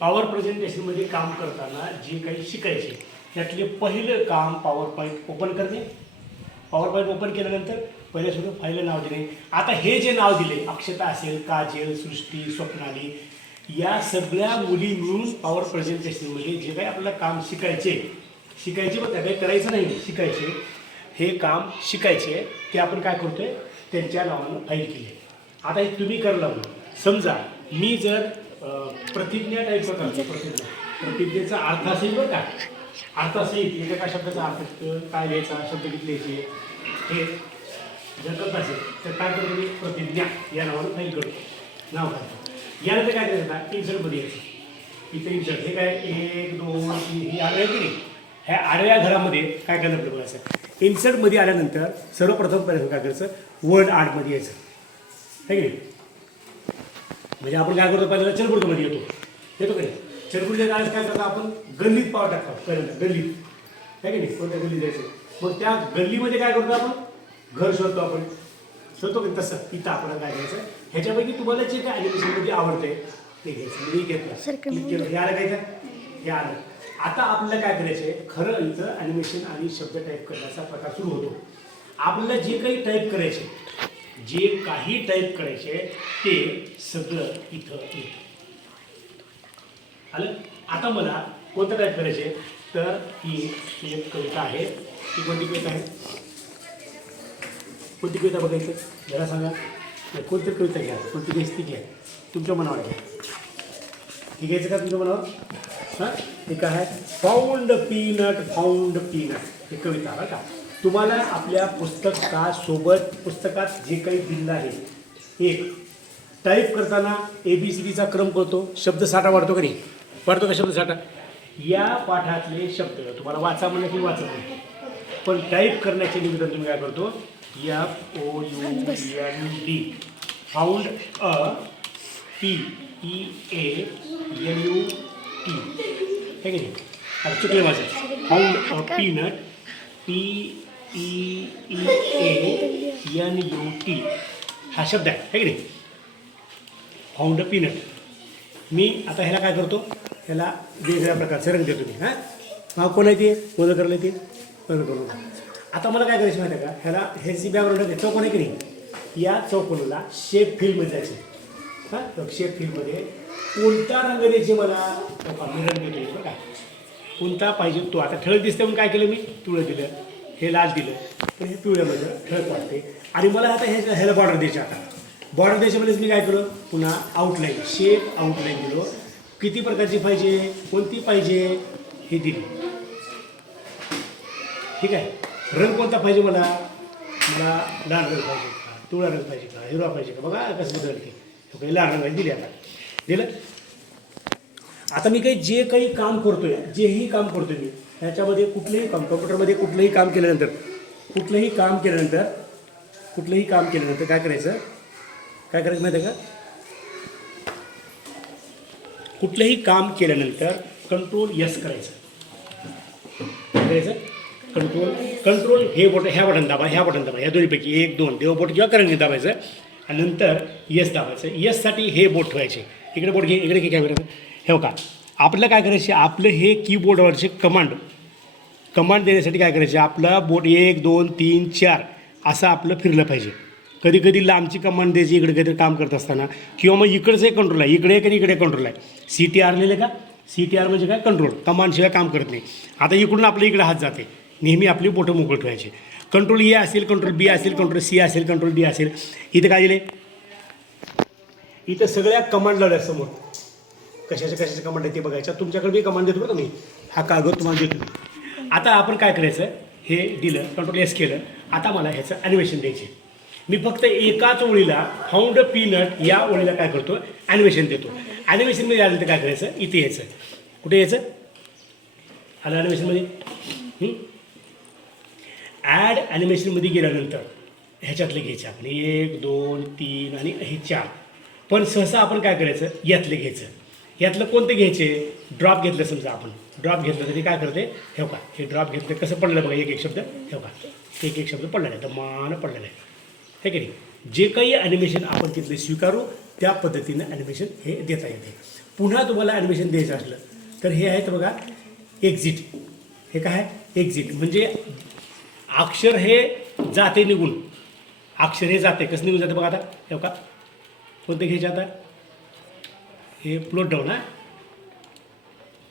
Power प्रेझेंटेशनमध्ये काम करताना जे काही शिकायचे त्यातले पहिलं काम पॉवर पॉईंट ओपन करणे. पॉवर पॉईंट ओपन केल्यानंतर पहिल्या सुद्धा पहिलं नाव दिले. आता हे जे नाव दिले अक्षता असेल काजल सृष्टी स्वप्नाली या सगळ्या मुली मिळून पॉवर प्रेझेंटेशनमध्ये जे काही आपल्याला काम शिकायचे शिकायचे बघा काही करायचं नाही शिकायचे. हे काम शिकायचे ते आपण काय करतोय त्यांच्या नावानं फाईल केली. आता हे तुम्ही करायला समजा मी जर प्रतिज्ञा टाईप करतो प्रतिज्ञा. प्रतिज्ञेचा अर्थ असेल बरं का. अर्थ असेल म्हणजे काय शब्दाचा अर्थ काय लिहायचा शब्द किती लिहायचे हे जर असेल तर काय करतो मी? प्रतिज्ञा या नावानं फाईल करतो. नाव करतो यानंतर काय करायचं का इन्सर्टमध्ये यायचं. इथं इन्सर्ट हे काय? एक दोन तीन ही आडव्या की नाही? ह्या आडव्या घरामध्ये काय करणं आपलं बघायचं इन्सर्टमध्ये आल्यानंतर सर्वप्रथम पहिल्यांदा काय करायचं? वर्ड आर्टमध्ये यायचं. ठीक की नाही? म्हणजे आपण काय करतो पहिल्यांदा चलबुडमध्ये येतो येतो का नाही? चलबुडच्या काय काय करतो आपण? गल्लीत पाव टाकतो पहिल्यांदा गल्लीत. है की नाही? कोणत्या गल्लीत जायचं? मग त्या गल्लीमध्ये काय करतो आपण? घर शोधतो आपण. शोधतो की? तसं. इथं आपण काय करायचं ह्याच्यापैकी तुम्हाला जे काय ॲनिमेशनमध्ये आवडतंय ते घ्यायचं. मी घेतलं. क्लिक केलं. हे आलं काय? हे आलं. आता आपल्याला काय करायचंय? खरं इथं ॲनिमेशन आणि शब्द टाईप करण्याचा प्रकार सुरू होतो. आपल्याला जे काही टाईप करायचे जे काही टाईप करायचे ते सगळं इथं येतं. आलं? आता मला कोणतं टाईप करायचे तर ही एक कविता आहे ती कोणती कविता आहे? कोणती कविता बघायचं? जरा सांगा. कोणती कविता घ्या कोणती घ्यायची ती घ्या. तुमच्या मनावर घ्या. हे घ्यायचं का तुमच्या मनावर? हां? हे काय आहे? फाऊंड पीनट फाऊंड पीनट हे कविता बरं का? तुम्हाला आपल्या पुस्तकासोबत पुस्तकात जे काही दिलेलं आहे एक टाईप करताना ए बी सी डीचा क्रम करतो शब्दसाठा वाढतो का नाही? वाढतो का शब्दसाठा? या पाठातले शब्द तुम्हाला वाचा म्हणलं की वाचत नाही पण टाईप करण्याचे निवेदन तुम्ही काय करतो? F O U N D found a P E A N U T हे की नाही? चुकले माझं found a peanut P E E A N U T हा शब्द आहे हे की नाही फाऊंड पीनट मी आता ह्याला काय करतो ह्याला वेगवेगळ्या प्रकारचे रंग देतो मी हां नाव कोण आहे ते मदत करलं ते मदत करू आता मला काय करायचं माहिती आहे का ह्याला हे जी बॅकग्राऊंड आहे चौकोन आहे की नाही या चौकोनाला शेप फिल्डमध्ये जायचे हां तर शेप फिल्डमध्ये कोणता रंग द्यायचे मला मी रंग देतो बरं का कोणता पाहिजे तो आता ठळक दिसते म्हणून काय केलं मी तुळं दिलं हे लाल दिलं तर हे पिवळ्यामध्ये ठळक वाटते. आणि मला आता हे ह्याला बॉर्डर द्यायचे आता. बॉर्डर द्यायच्यामध्येच मी काय केलं पुन्हा आउटलाईन शेप आउटलाईन दिलो. किती प्रकारची पाहिजे? कोणती पाहिजे? हे दिली. ठीक आहे? रंग कोणता पाहिजे मला? मला लाल रंग पाहिजे का? पिवळा रंग पाहिजे का? हिरवा पाहिजे का? बघा कसं बदलते. काही लाल रंग दिले आता दिलं? आता मी काही जे काही काम करतोय जेही काम करतोय मी ह्याच्यामध्ये कुठलंही काम कम्प्युटरमध्ये कुठलंही काम केल्यानंतर कुठलंही काम केल्यानंतर कुठलंही काम केल्यानंतर काय करायचं? काय करायचं माहिती आहे का? कुठलंही काम केल्यानंतर कंट्रोल यस करायचं. काय करायचं? कंट्रोल कंट्रोल हे बोट ह्या बटन दाबा ह्या बटन दाबा ह्या दोन्हीपैकी एक दोन देव बोट किंवा करंजी दाबायचं आणि नंतर यस दाबायचं. यससाठी हे बोट ठेवायचे. इकडे बोट घे इकडे घे कॅमेरा हे का आपलं काय करायचे? आपलं हे कीबोर्डवरचे कमांड कमांड देण्यासाठी काय करायचे? आपलं बोट एक दोन तीन चार असं आपलं फिरलं पाहिजे. कधी कधी लांबची कमांड द्यायची इकडे काहीतरी काम करत असताना. किंवा मग इकडचं एक कंट्रोल आहे. इकडे एक आणि इकडे कंट्रोल आहे. सी टी आर लिहिलं का? सी टी आर म्हणजे काय? कंट्रोल कमांडशिवाय काम करत नाही. आता इकडून आपलं इकडे हात जाते. नेहमी आपली बोटं मोकळ ठेवायची. कंट्रोल ए असेल कंट्रोल बी असेल कंट्रोल सी असेल कंट्रोल डी असेल. इथं काय दिले इथं सगळ्या कमांड लावल्या समोर. कशाच्या कशाच्या कमांड आहे ते बघायच्या तुमच्याकडे मी कमांड देतो बरं का मी? हा कागद तुम्हाला देतो. आता आपण काय करायचं? हे दिलं कंट्रोल एस केलं. आता मला ह्याचं ॲनिमेशन द्यायचे मी फक्त एकाच ओळीला फाऊंड पीनट या ओळीला काय करतो? ॲनिमेशन देतो. ॲनिमेशनमध्ये आलं तर काय करायचं? इथे यायचं. कुठे यायचं? आलं ॲनिमेशनमध्ये ॲड ॲनिमेशनमध्ये गेल्यानंतर ह्याच्यातले घ्यायचं आपण. एक दोन तीन आणि हे चार. पण सहसा आपण काय करायचं? यातले घ्यायचं. यातलं कोणतं घ्यायचे? ड्रॉप घेतलं समजा आपण. ड्रॉप घेतलं तरी काय करते? हे का हे ड्रॉप घेतलं. कसं पडलं बघा? एक एक शब्द. हे का एक एक शब्द पडलेला आहे. दमान पडलेला आहे. हे की नाही? जे काही ॲनिमेशन आपण तिथले स्वीकारू त्या पद्धतीनं ॲनिमेशन हे देता येते. पुन्हा तुम्हाला ॲडमिशन द्यायचं असलं तर हे आहेत बघा एक्झिट हे काय आहे? एक्झिट म्हणजे अक्षर हे जाते निघून. अक्षर हे जाते. कसं निघून जाते बघा आता? हे का कोणतं घ्यायचे आता? हे प्लोट डाऊन हा?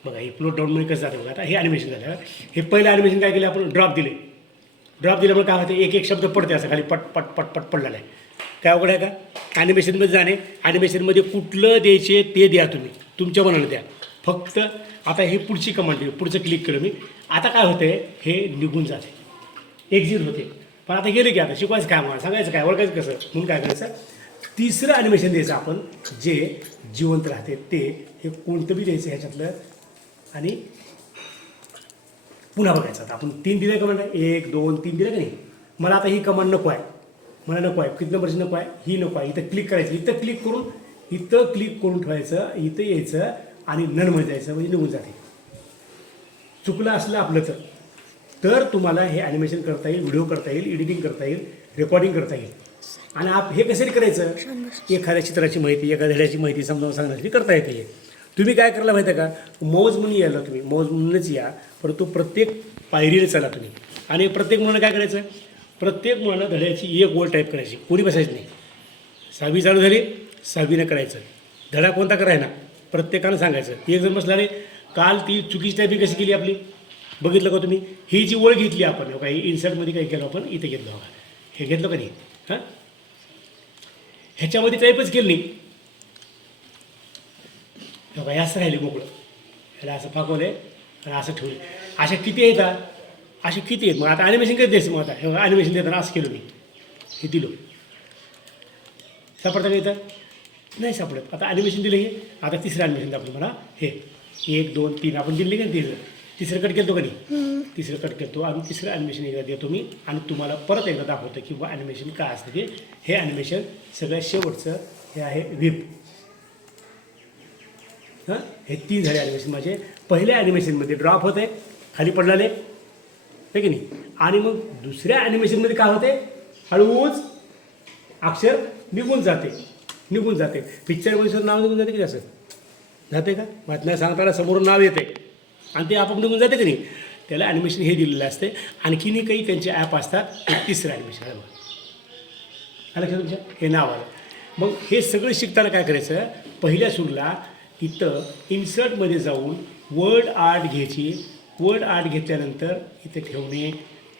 बघा हे प्लोट म्हणजे कसं जातं बघा आता. हे ॲनिमेशन झालं हे? पहिलं ॲनिमेशन काय केलं आपण? ड्रॉप दिले. ड्रॉप दिल्यामुळे काय होते? एक एक शब्द पडते असं खाली पट पट पट पट पडलेला आहे. काय अवघड आहे का? ॲनिमेशनमध्ये जाणे ॲनिमेशनमध्ये कुठलं द्यायचे ते द्या तुम्ही. तुमच्या मनाला द्या. फक्त आता हे पुढची कमांड दिली. पुढचं क्लिक केलं मी. आता काय होते हे निघून जाते. एक्झिट होते. पण आता गेले की आता? शिकवायचं काय मला सांगायचं काय? ओळखायचं कसं? म्हणून काय करायचं? तिसरं ॲनिमेशन द्यायचं आपण जे जिवंत राहते ते हे कोणतं बी द्यायचं ह्याच्यातलं आणि पुन्हा बघायचं. आता आपण तीन दिलं कमांड आहे एक दोन तीन दिलं का नाही? मला आता ही कमांड नको आहे. मला नको आहे. किती नंबरची नको आहे? ही नको आहे. इथं क्लिक करायचं. इथं क्लिक करून इथं क्लिक करून ठेवायचं इथं यायचं आणि ननमध्ये जायचं म्हणजे निघून जाते. चुकलं असलं आपलं तर. तर तुम्हाला हे ॲनिमेशन करता येईल व्हिडिओ करता येईल एडिटिंग करता येईल रेकॉर्डिंग करता येईल. आणि आप हे कसे करायचं? एखाद्या चित्राची माहिती एखाद्या धड्याची माहिती समजावून सांगण्यासाठी करता येते. तुम्ही काय करायला माहिती आहे का? मौज म्हणून यायला तुम्ही मौज म्हणूनच या परंतु प्रत्येक पायरीने चला तुम्ही. आणि प्रत्येक मुलानं काय करायचं? प्रत्येक मुलानं धड्याची एक ओळ टाईप करायची. कोणी बसायची नाही. सहावी चालू झाली सहावीनं करायचं. धडा कोणता करायना प्रत्येकानं सांगायचं. एक जण बसला रे काल ती चुकीची टायपिंग कशी केली आपली? बघितलं का तुम्ही? ही जी ओळ घेतली आपण काही इन्सर्टमध्ये काय केलं आपण? इथे घेतलं बघा. हे घेतलं का नाही? हां? ह्याच्यामध्ये टाईपच केलं नाही. बघा हे असं राहिले मोकळं. ह्याला असं फाकवलं आणि असं ठेवलं अशा किती येतात असे किती आहेत? मग आता ॲनिमेशन कधी द्यायचं मग आता. हे ॲनिमेशन देताना असं केलं मी. हे दिलं. सापडतं का इथं? नाही सापडत. आता ॲनिमेशन दिलं हे. आता तिसरं ॲनिमेशन दाखवलं मला हे. एक दोन तीन. आपण दिले का तिसरं? तिसरं कट केलं का नाही? तिसरं कट करतो आणि तिसरं ॲनिमेशन एकदा देतो मी आणि तुम्हाला परत एकदा दाखवतो की बा ॲनिमेशन काय असतं ते. हे ॲनिमेशन सगळ्यात शेवटचं हे आहे व्हिप. हां? हे तीन झाले ॲनिमेशन माझे. पहिल्या ॲनिमेशनमध्ये ड्रॉप होते खाली पडलेले. आहे की नाही? आणि मग दुसऱ्या ॲनिमेशनमध्ये काय होते? हळूच अक्षर निघून जाते. निघून जाते. पिक्चरमध्ये नाव निघून जाते की असं? जाते का? बातम्या सांगताना समोरून नाव येते. आणि ते आपण निघून जाते की नाही? त्याला ॲडमिशन हे दिलेलं असते. आणखीनही काही त्यांचे ॲप असतात तिसरं ॲडमिशन आहे बघा. आलं का तुमच्या हे नाव आलं. मग हे सगळं शिकताना काय करायचं? पहिल्या सुरूला इथं इन्सर्टमध्ये जाऊन वर्ड आर्ट घ्यायची. वर्ड आर्ट घेतल्यानंतर इथे ठेवणे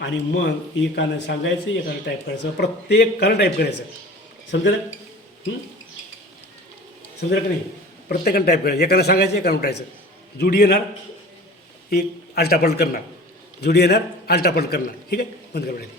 आणि मग एकानं सांगायचं एकानं टाईप करायचं. प्रत्येक कारण टाईप करायचं. समजलं? समजलं का नाही? प्रत्येकानं टाईप करायचं. एकानं सांगायचं एकानं टायचं जुडी येणार? एक आलटापलट करणार. जुडी येणार आलटापलट करणार. ठीक आहे? बंद करायचं